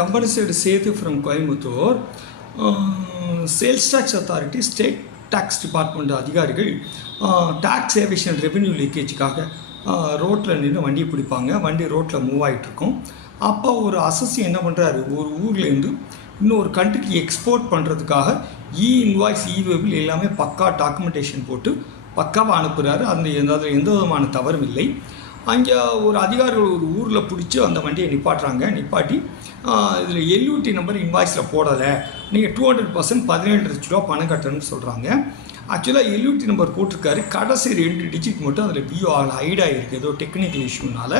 compensate Sethu from Coimbatore. Sales tax authority, state tax department அதிகாரிகள் tax evasion revenue leakageக்காக ரோட்டில் நின்று வண்டியை பிடிப்பாங்க. வண்டி ரோட்டில் மூவ் ஆகிட்டுருக்கும். அப்போ ஒரு அசசி என்ன பண்ணுறாரு, ஒரு ஊர்லேருந்து இன்னொரு கண்ட்ரிக்கு எக்ஸ்போர்ட் பண்ணுறதுக்காக இன்வாய்ஸ் இவேபிள் எல்லாமே பக்கா டாக்குமெண்டேஷன் போட்டு பக்காவாக அனுப்புகிறாரு. அந்த எந்த விதமான தவறும் இல்லை. அங்கே ஒரு அதிகாரிகள் ஒரு ஊரில் பிடிச்சி அந்த வண்டியை நிப்பாட்டி இதில் எல்யூடி நம்பர் இன்வாய்ஸில் போடலை, நீங்கள் 200% 17 லட்ச ரூபா பணம் கட்டணும்னு சொல்கிறாங்க. ஆக்சுவலாக எல்யூடி நம்பர் போட்டிருக்காரு, கடைசி 2 டிஜிட் மட்டும் அதில் பிஓ ஹைட் ஆகிருக்கு ஏதோ டெக்னிக்கல் இஷ்யூனால.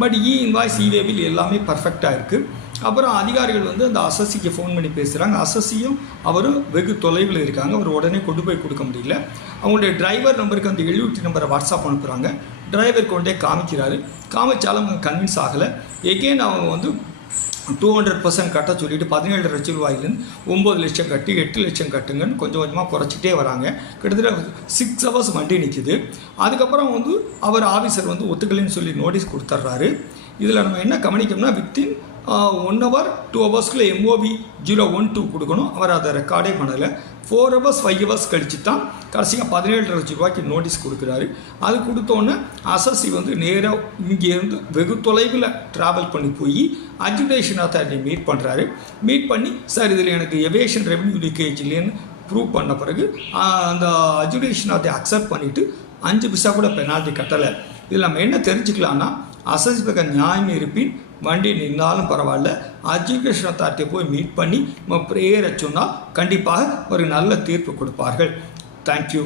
பட் இன்வாய்ஸ் இவேபிள் எல்லாமே பர்ஃபெக்டாக இருக்குது. அப்புறம் அதிகாரிகள் அந்த அசசிக்கு ஃபோன் பண்ணி பேசுகிறாங்க. அசசியும் அவரும் வெகு தொலைவில் இருக்காங்க. அவர் உடனே கொண்டு போய் கொடுக்க முடியல. அவங்களுடைய டிரைவர் நம்பருக்கு அந்த எல்யூடி நம்பரை வாட்ஸ்அப் அனுப்புகிறாங்க. டிரைவர் கொண்டே காமிச்சாலும் கன்வின்ஸ் ஆகலை. எகெயின் அவங்க 200% கட்ட சொல்லிவிட்டு 17 லட்சம் ரூபாயிலேருந்து 9 லட்சம் கட்டி 8 லட்சம் கட்டுங்கன்னு கொஞ்சம் கொஞ்சமாக குறைச்சிட்டே வராங்க. கிட்டத்தட்ட 6 ஹவர்ஸ் வண்டி நிற்கிது. அதுக்கப்புறம் அவர் ஆஃபீஸர் ஒத்துக்கலைன்னு சொல்லி நோட்டீஸ் கொடுத்துட்றாரு. இதில் நம்ம என்ன கவனிக்கணும்னா வித்தின் 1 hour 2 ஹவர்ஸ்க்குள்ளே MOV 012 கொடுக்கணும். அவர் அதை ரெக்கார்டே பண்ணலை. 4 ஹவர்ஸ் 5 ஹவர்ஸ் கழிச்சு தான் கடைசியாக 17 லட்சம் ரூபாய்க்கு நோட்டீஸ் கொடுக்குறாரு. அது கொடுத்தோன்னே அசசி நேராக இங்கேருந்து வெகு தொலைவில் ட்ராவல் பண்ணி போய் அட்ஜுடிகேஷன் அத்தாரிட்டி மீட் பண்ணி சார் இதில் எனக்கு எவேஷன் ரெவன்யூ லீக்கேஜ் இல்லைன்னு ப்ரூவ் பண்ண பிறகு அந்த அட்ஜுடிகேஷன் அத்தாரிட்டி அக்செப்ட் பண்ணிவிட்டு 5 பைசா கூட பெனால்ட்டி கட்டலை. இதில் நம்ம என்ன தெரிஞ்சுக்கலான்னா அசசி பக்கம் நியாயம் இருப்பின் வண்டி நின்னாலும் பரவாயில்ல, அட்ஜுடிகேஷன் அத்தாரிட்டியை போய் மீட் பண்ணி நம்ம ப்ரேயரை சொன்னால் கண்டிப்பாக ஒரு நல்ல தீர்ப்பு கொடுப்பார்கள். தேங்க்யூ.